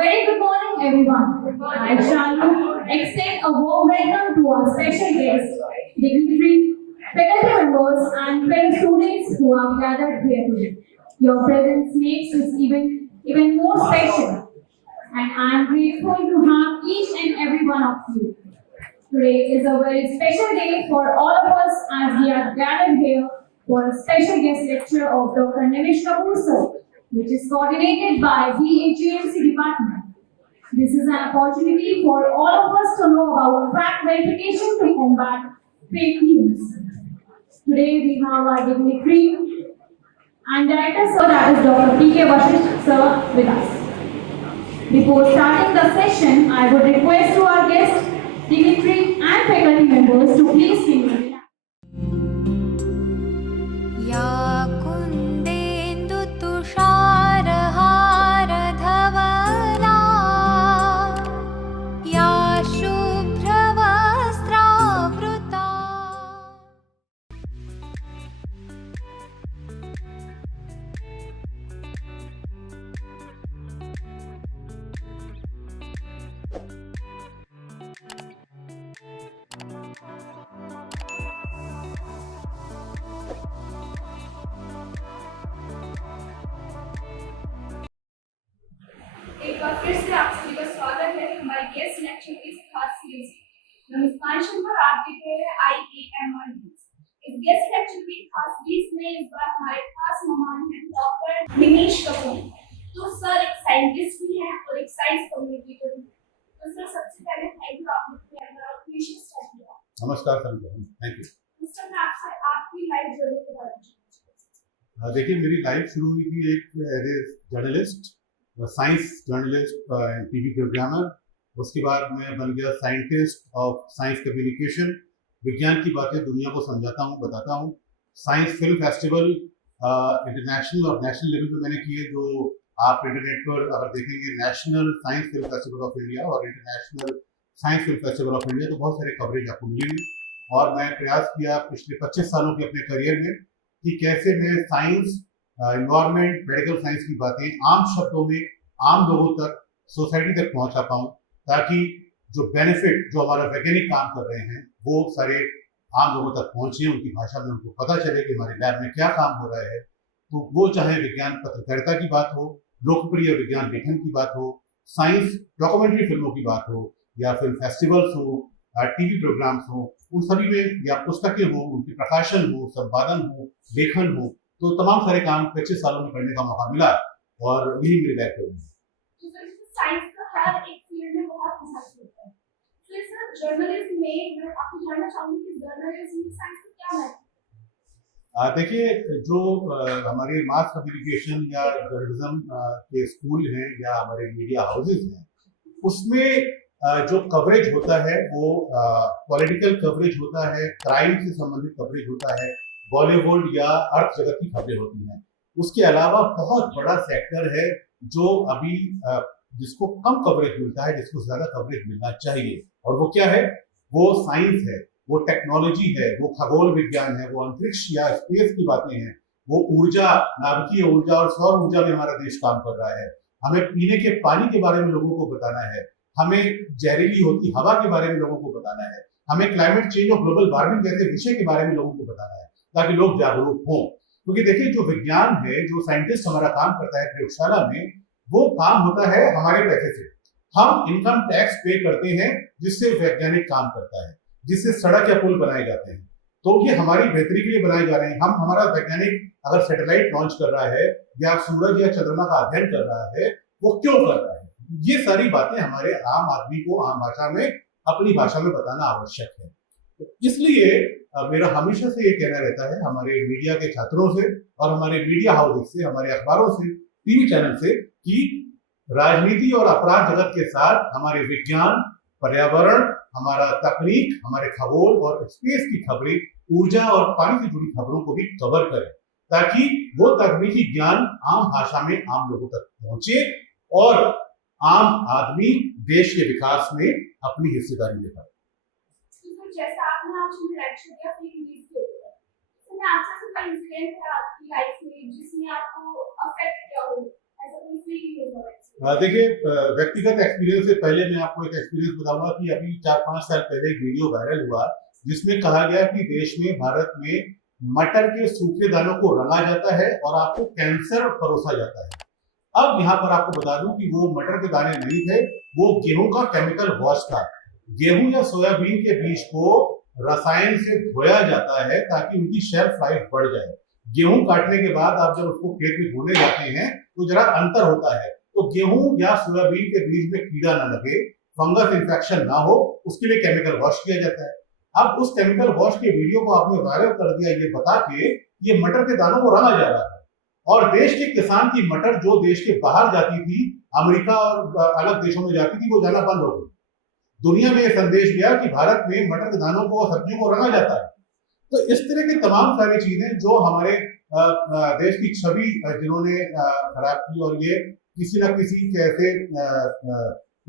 very good morning, everyone. I shall extend a warm welcome to our special guests, dignitary, faculty members, and fellow students who have gathered here today. Your presence makes this even more special, and I am grateful to have each and every one of you. Today is a very special day for all of us as we are gathered here for a special guest lecture of Dr. Nimesh Kapoor sir, which is coordinated by BHUMC department. This is an opportunity for all of us to know about fact verification to combat fake news. Today we have our dignitary and director sir, that is Dr. P.K. Vashisht sir, with us. Before starting the session, I would request to our guests, dignitary and faculty members to please stand. या कुन्देन्दु तुषारहार धवला या शुभ्रवस्त्रावृता एक बार फिर से आप सभी का स्वागत है हमारे गेस्ट लेक्चर की इस खास सीरीज में। नमस्कार शुभ आपके पेड़ है IAMR। इस गेस्ट लेक्चर की खास सीरीज में इस बार हमारे खास मेहमान हैं डॉक्टर निमेश कपूर। तो सर एक साइंटिस्ट भी हैं और एक साइंस कम्युनिकेटर भी। तो सर सबसे पहले थैंक यू आपने प्रीशियस टाइम दिया। नमस्कार संजय, थैंक यू। सर मैं आपसे आपकी लाइफ जर्नी के बारे में देखिए, मेरी लाइफ शुरू हुई थी एक as a journalist, science journalist and TV programmer. उसके बाद मैं बन गया साइंटिस्ट ऑफ साइंस कम्युनिकेशन। विज्ञान की बातें दुनिया को समझाता हूँ, बताता हूँ। साइंस फिल्म फेस्टिवल इंटरनेशनल और नेशनल लेवल पे मैंने किए, जो आप इंटरनेट पर अगर देखेंगे national science film festival of India और international science film festival of India, तो बहुत सारे कवरेज आपको मिलेंगे। और मैं प्रयास किया पिछले 25 सालों के अपने करियर में कि कैसे मैं साइंस, एनवायरनमेंट, मेडिकल साइंस की बातें आम शब्दों में आम लोगों तक, सोसाइटी तक पहुंचा पाऊं, ताकि जो बेनिफिट जो हमारा वैज्ञानिक काम कर रहे हैं वो सारे आम लोगों तक पहुंचे, उनकी भाषा में उनको पता चले कि हमारे लैब में क्या काम हो रहा है। तो वो चाहे विज्ञान पत्रकारिता की बात हो, लोकप्रिय विज्ञान लेखन की बात हो, साइंस डॉक्यूमेंट्री फिल्मों की बात हो, या फिल्म फेस्टिवल्स हो, टीवी प्रोग्राम्स हो, उन सभी में, या पुस्तकें हो, उनके प्रकाशन हो, संपादन हो, लेखन हो, तो तमाम सारे काम 25 सालों में करने का मौका मिला और यही मेरी लाइफ है। साइंस का हर एक फील्ड में बहुत महत्व होता है। तो सर जर्नलिज्म में मैं आपको जानना चाहूंगी कि जर्नलिज्म में साइंस का क्या महत्व है? देखिए, जो हमारे मास कम्युनिकेशन या जर्नलिज्म के स्कूल हैं या हमारे मीडिया हाउसेज हैं, उसमें जो कवरेज होता है वो पॉलिटिकल कवरेज होता है, क्राइम से संबंधित कवरेज होता है, बॉलीवुड या अर्थ जगत की खबरें होती हैं। उसके अलावा बहुत बड़ा सेक्टर है जो अभी जिसको कम कवरेज मिलता है, जिसको ज्यादा कवरेज मिलना चाहिए, और वो क्या है? वो साइंस है, वो टेक्नोलॉजी है, वो खगोल विज्ञान है, वो अंतरिक्ष या स्पेस की बातें हैं, वो ऊर्जा, नाभिकीय ऊर्जा और सौर ऊर्जा में हमारा देश काम कर रहा है। हमें पीने के पानी के बारे में लोगों को बताना है, हमें जहरीली होती हवा के बारे में लोगों को बताना है, हमें क्लाइमेट चेंज और ग्लोबल वार्मिंग जैसे विषय के बारे में लोगों को बताना है, ताकि लोग जागरूक हों। क्योंकि देखिए, जो विज्ञान है, जो साइंटिस्ट हमारा काम करता है प्रयोगशाला में, वो काम होता है हमारे पैसे से। हम इनकम टैक्स पे करते हैं, जिससे वैज्ञानिक काम करता है, जिससे सड़क या पुल बनाए जाते हैं। तो ये हमारी बेहतरी के लिए बनाए जा रहे हैं। हमारा वैज्ञानिक अगर सैटेलाइट लॉन्च कर रहा है या सूरज या चंद्रमा का अध्ययन कर रहा है, वो क्यों कर रहा है? ये सारी बातें हमारे आम आदमी को आम भाषा में, अपनी भाषा में बताना आवश्यक है। तो इसलिए मेरा हमेशा से ये कहना रहता है हमारे मीडिया के छात्रों से और हमारे मीडिया हाउसेज से, हमारे अखबारों से, टीवी चैनल से, कि राजनीति और अपराध जगत के साथ हमारे विज्ञान, पर्यावरण, हमारा तकनीक, हमारे खगोल और स्पेस की खबरें, ऊर्जा और पानी से जुड़ी खबरों को भी कवर करें, ताकि वो तकनीकी ज्ञान आम भाषा में आम लोगों तक पहुंचे और आम आदमी देश के विकास में अपनी हिस्सेदारी ले पाए। जैसा आपने आज मुझे लेक्चर दिया फ्री न्यूज़ के ऊपर, तो मैं आपसे कोई इंसिडेंट है आपकी लाइफ में जिसने आपको अफेक्ट किया हो, ऐसा कोई फ्री न्यूज़ हो? देखिए, व्यक्तिगत एक्सपीरियंस से पहले मैं आपको एक एक्सपीरियंस बताऊंगा कि अभी 4-5 साल पहले एक वीडियो वायरल हुआ जिसमें कहा गया कि देश में, भारत में मटर के सूखे दानों को रंगा जाता है और आपको कैंसर परोसा जाता है। अब यहाँ पर आपको बता दूं कि वो मटर के दाने नहीं थे, वो गेहूं का केमिकल वॉश था। गेहूं या सोयाबीन के बीज को रसायन से धोया जाता है ताकि उनकी शेल्फ लाइफ बढ़ जाए। गेहूं काटने के बाद आप जब उसको खेत में बोने जाते हैं तो जरा अंतर होता है, तो गेहूं या सोयाबीन के बीज में कीड़ा ना लगे, फंगस इन्फेक्शन ना हो, उसके लिए केमिकल वॉश किया जाता है। अब उस केमिकल वॉश के वीडियो को आपने वायरल कर दिया ये बता के ये मटर के दानों को रंगा जा रहा है, और देश के किसान की मटर जो देश के बाहर जाती थी, अमेरिका और अलग देशों में जाती थी, वो जाना बंद हो गई। दुनिया में ये संदेश गया कि भारत में मटर के दानों को और सब्जियों को रंगा जाता है। तो इस तरह की तमाम सारी चीजें जो हमारे देश की छवि जिन्होंने खराब की, और ये किसी न किसी कैसे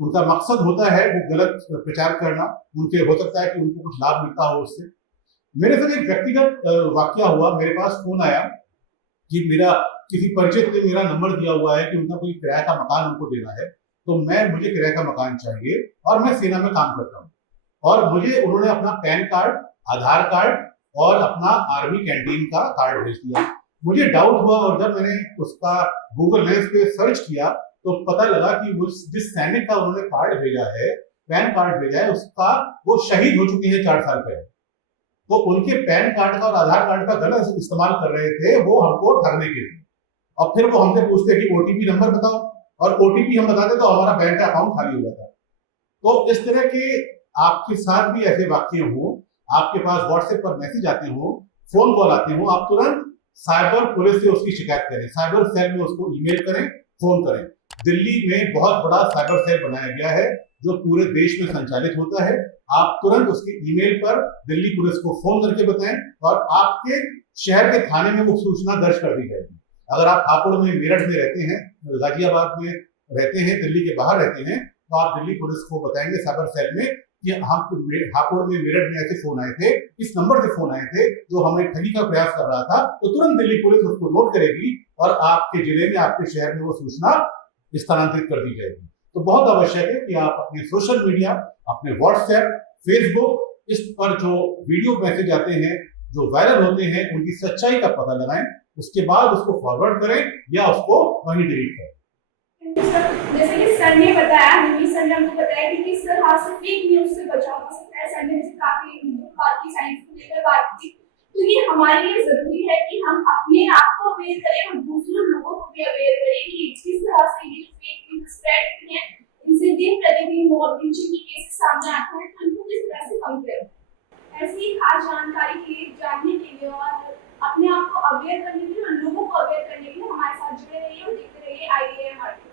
उनका मकसद होता है वो गलत प्रचार करना, उनके हो सकता है कि उनको कुछ लाभ मिलता हो उससे। मेरे साथ एक व्यक्तिगत वाकया हुआ। मेरे पास फोन आया कि मेरा किसी परिचित ने मेरा नंबर दिया हुआ है कि उनका कोई किराए का मकान उनको देना है, तो मुझे किराए का मकान चाहिए और मैं सेना में काम करता हूँ, और मुझे उन्होंने अपना पैन कार्ड, आधार कार्ड और अपना आर्मी कैंटीन का कार्ड भेज दिया। मुझे डाउट हुआ और जब मैंने उसका गूगल लेंस पे सर्च किया तो पता लगा कि जिस सैनिक का उन्होंने कार्ड भेजा है, पैन कार्ड भेजा है, उसका वो शहीद हो चुके हैं 4 साल पहले। तो उनके पैन कार्ड का और आधार कार्ड का गलत इस्तेमाल कर रहे थे वो हमको ठगने के लिए, और फिर वो हमसे पूछते कि ओटीपी नंबर बताओ, और ओटीपी हम बताते तो हमारा बैंक का अकाउंट खाली हो जाता। तो इस तरह के आपके साथ भी ऐसे वाक्य हो, आपके पास व्हाट्सएप पर मैसेज आते हो, फोन कॉल आते हो, आप तुरंत साइबर पुलिस से उसकी शिकायत करें, साइबर सेल में उसको ईमेल करें, फोन करें। दिल्ली में बहुत बड़ा साइबर सेल बनाया गया है जो पूरे देश में संचालित होता है। आप तुरंत उसके ईमेल पर दिल्ली पुलिस को फोन करके बताएं और आपके शहर के थाने में वो सूचना दर्ज कर दी जाएगी। अगर आप हापुड़ में, मेरठ में रहते हैं, गाजियाबाद में रहते हैं, दिल्ली के बाहर रहते हैं, तो आप दिल्ली पुलिस को बताएंगे साइबर सेल में कि हम हापुड़ में, मेरठ में ऐसे फोन आए थे, इस नंबर से फोन आए थे जो हमें ठगी का प्रयास कर रहा था, तो तुरंत दिल्ली पुलिस उसको नोट करेगी और आपके जिले में, आपके शहर में वो सूचना स्थानांतरित कर दी जाएगी। तो बहुत आवश्यक है कि आप अपने सोशल मीडिया, अपने व्हाट्सएप, फेसबुक, इस पर जो वीडियो मैसेज आते हैं, जो वायरल होते हैं, उनकी सच्चाई का पता लगाएं, उसके बाद उसको फॉरवर्ड करें या उसको वहीं डिलीट करें। जैसे कि सर ने बताया, सर ने हमको बताया कि किस तरह से फेक न्यूज से बचाव हो सकता है। सर ने काफी बात की, साइंस को लेकर बात की। तो ये हमारे लिए जरूरी है कि हम अपने आप को अवेयर करें और दूसरे लोगों को भी अवेयर करें कि किस तरह से ये फेक न्यूज स्प्रेड होती है, इनसे दिन प्रतिदिन मॉब लिंचिंग के केसेस सामने आते हैं, तो इनको किस तरह से कम करें। ऐसी खास जानकारी के लिए, जानने के लिए और अपने आप को अवेयर करने के लिए और लोगों को अवेयर करने के लिए हमारे साथ जुड़े रहिए और देखते रहिए IAM आर्टिकल।